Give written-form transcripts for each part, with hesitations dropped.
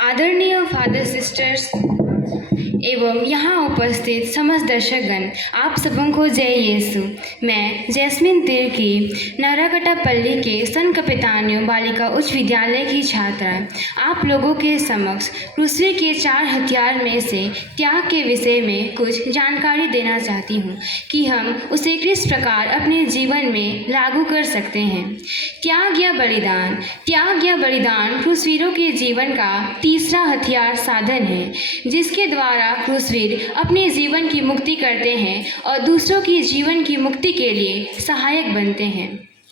आदरणीय father sisters एवं यहाँ उपस्थित समस्त दर्शकगण, आप सबों को जय यीशु। मैं जैस्मिन तिर्की नाराकटापल्ली के संत कपितानियों बालिका उच्च विद्यालय की छात्रा आप लोगों के समक्ष क्रूसरी के 4 हथियार में से त्याग के विषय में कुछ जानकारी देना चाहती हूँ कि हम उसे किस प्रकार अपने जीवन में लागू कर सकते हैं। त्याग या बलिदान क्रूसवीरों के जीवन का तीसरा हथियार साधन है, जिसके द्वारा क्रूसवीर अपने जीवन की मुक्ति करते हैं और दूसरों की जीवन की मुक्ति के लिए सहायक बनते हैं।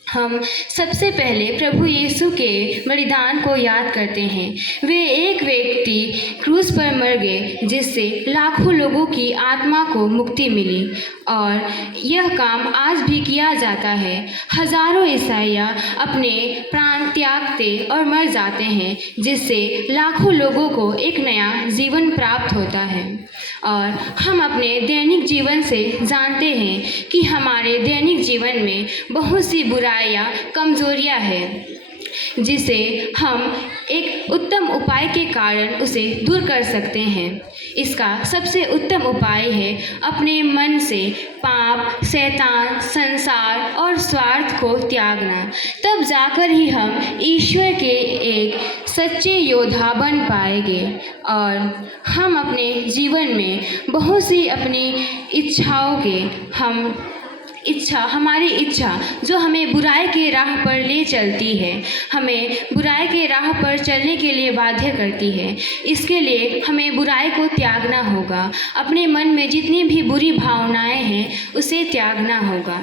हम सबसे पहले प्रभु यीशु के बलिदान को याद करते हैं। वे एक व्यक्ति क्रूस पर मर गए, जिससे लाखों लोगों की आत्मा को मुक्ति मिली और यह काम आज भी किया जाता है। हजारों ईसाइया अपने प्राण त्यागते और मर जाते हैं, जिससे लाखों लोगों को एक नया जीवन प्राप्त होता है। और हम अपने दैनिक जीवन से जानते हैं कि हमारे दैनिक जीवन में बहुत सी बुराइयां, कमजोरियां हैं, जिसे हम एक उत्तम उपाय के कारण उसे दूर कर सकते हैं। इसका सबसे उत्तम उपाय है अपने मन से पाप, शैतान, संसार और स्वार्थ को त्यागना। तब जाकर ही हम ईश्वर के एक सच्चे योद्धा बन पाएंगे और हम अपने जीवन में बहुत सी अपनी इच्छाओं के हमारी इच्छा जो हमें बुराई के राह पर ले चलती है, हमें बुराई के राह पर चलने के लिए बाध्य करती है, इसके लिए हमें बुराई को त्यागना होगा। अपने मन में जितनी भी बुरी भावनाएं हैं उसे त्यागना होगा।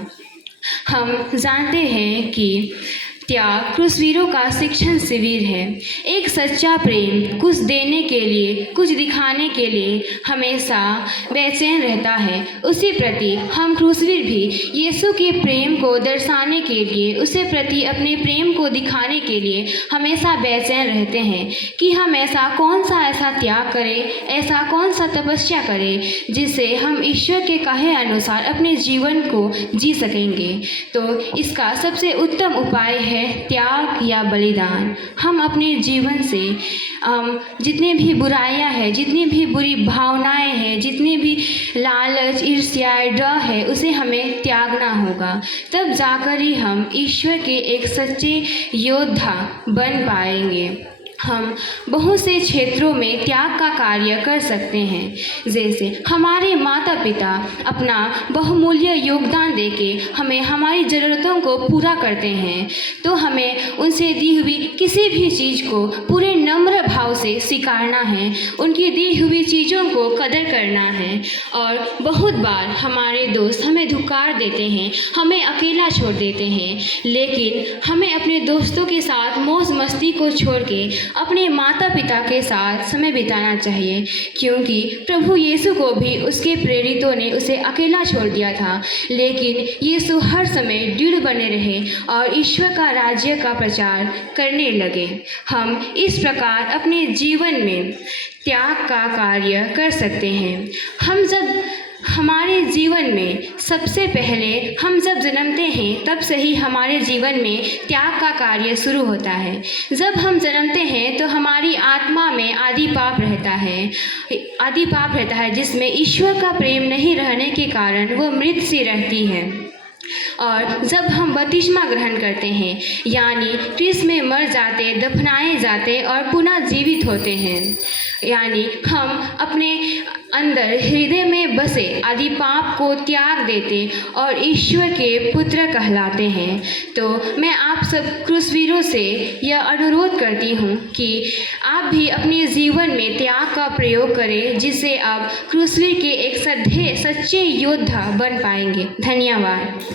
हम जानते हैं कि त्याग क्रूसवीरों का शिक्षण शिविर है। एक सच्चा प्रेम कुछ देने के लिए, कुछ दिखाने के लिए हमेशा बेचैन रहता है। उसी प्रति हम क्रूसवीर भी यीशु के प्रेम को दर्शाने के लिए, उसे प्रति अपने प्रेम को दिखाने के लिए हमेशा बेचैन रहते हैं कि हम ऐसा त्याग करें, ऐसा कौन सा तपस्या करें जिससे हम ईश्वर के कहे अनुसार अपने जीवन को जी सकेंगे। तो इसका सबसे उत्तम उपाय है त्याग या बलिदान। हम अपने जीवन से जितनी भी बुराइयां हैं, जितनी भी बुरी भावनाएं हैं, जितनी भी लालच, ईर्ष्या, डर है, उसे हमें त्यागना होगा। तब जाकर ही हम ईश्वर के एक सच्चे योद्धा बन पाएंगे। हम बहुत से क्षेत्रों में त्याग का कार्य कर सकते हैं, जैसे हमारे माता पिता अपना बहुमूल्य योगदान देके हमें हमारी ज़रूरतों को पूरा करते हैं, तो हमें उनसे दी हुई किसी भी चीज़ को पूरे नम्र भाव से स्वीकारना है, उनकी दी हुई चीज़ों को कदर करना है। और बहुत बार हमारे दोस्त हमें धुकार देते हैं, हमें अकेला छोड़ देते हैं, लेकिन हमें अपने दोस्तों के साथ मौज मस्ती को छोड़ के अपने माता पिता के साथ समय बिताना चाहिए, क्योंकि प्रभु यीशु को भी उसके प्रेरितों ने उसे अकेला छोड़ दिया था, लेकिन यीशु हर समय दृढ़ बने रहे और ईश्वर का राज्य का प्रचार करने लगे। हम इस प्रकार अपने जीवन में त्याग का कार्य कर सकते हैं। हमारे जीवन में सबसे पहले हम जब जन्मते हैं, तब से ही हमारे जीवन में त्याग का कार्य शुरू होता है। जब हम जन्मते हैं तो हमारी आत्मा में आदि पाप रहता है, जिसमें ईश्वर का प्रेम नहीं रहने के कारण वो मृत सी रहती है। और जब हम बपतिस्मा ग्रहण करते हैं, यानी क्रिस्त में मर जाते, दफनाए जाते और पुनः जीवित होते हैं, यानी हम अपने अंदर हृदय में बसे आदि पाप को त्याग देते और ईश्वर के पुत्र कहलाते हैं। तो मैं आप सब क्रूसवीरों से यह अनुरोध करती हूँ कि आप भी अपने जीवन में त्याग का प्रयोग करें, जिससे आप क्रूसवीर के एक सच्चे योद्धा बन पाएंगे। धन्यवाद।